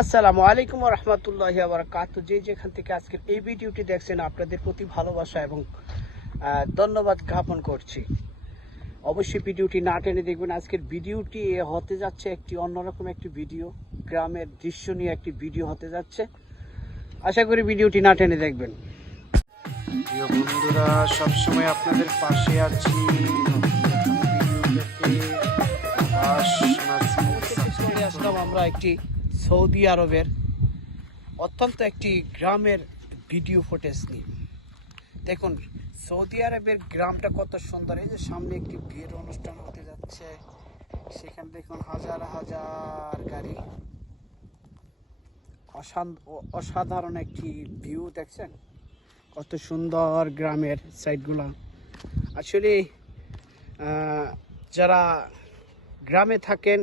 আসসালামু আলাইকুম রহমতুল্লাহ বারাকাত যে যেখান থেকে আজকের এই ভিডিওটি দেখছেন আপনাদের প্রতি ভালোবাসা এবং ধন্যবাদ জ্ঞাপন করছি। অবশ্যই ভিডিওটি না টেনে দেখবেন আজকের ভিডিওটি হতে যাচ্ছে একটি অন্যরকম একটি ভিডিও গ্রামের দৃশ্য নিয়ে একটি ভিডিও হতে যাচ্ছে। আশা করি ভিডিওটি না টেনে দেখবেন। প্রিয় বন্ধুরা সবসময় আপনাদের পাশে আছি। আমরা একটি সৌদি আরবের অত্যন্ত একটি গ্রামের ভিডিও ফুটেজ নিয়ে। দেখুন, সৌদি আরবের গ্রামটা কত সুন্দর। এই যে সামনে একটি বিয়ের অনুষ্ঠান হতে যাচ্ছে। সেখানে দেখুন হাজার হাজার গাড়ি। অসাধারণ একটি ভিউ দেখছেন? কত সুন্দর গ্রামের সাইডগুলো আসলে যারা গ্রামে থাকেন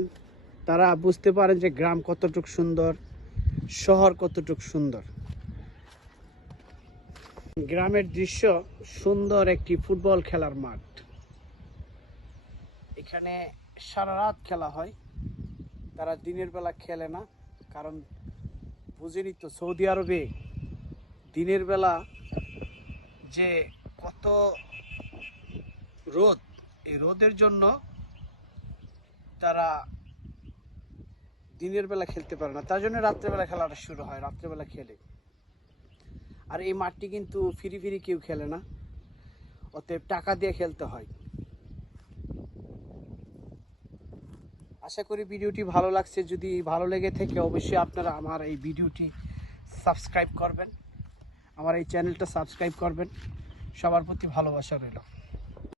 তারা বুঝতে পারেন যে গ্রাম কতটুক সুন্দর, শহর কতটুক সুন্দর। গ্রামের দৃশ্য সুন্দর একটি ফুটবল খেলার মাঠ। এখানে সারা রাত খেলা হয়, তারা দিনের বেলা খেলে না, কারণ বুঝেনি তো সৌদি আরবে দিনের বেলা যে কত রোদ, এই রোদের জন্য তারা দিনের বেলা খেলতে পারে না। তার জন্য রাত্রেবেলা খেলাটা শুরু হয় রাত্রেবেলা খেলে। আর এই মাঠটি কিন্তু ফিরি ফিরি কেউ খেলে না। অতএব টাকা দিয়ে খেলতে হয়। আশা করি ভিডিওটি ভালো লাগছে। যদি ভালো লেগে থাকে, অবশ্যই আপনারা আমার এই ভিডিওটি সাবস্ক্রাইব করবেন। আমার এই চ্যানেলটা সাবস্ক্রাইব করবেন। সবার প্রতি ভালোবাসা রইল।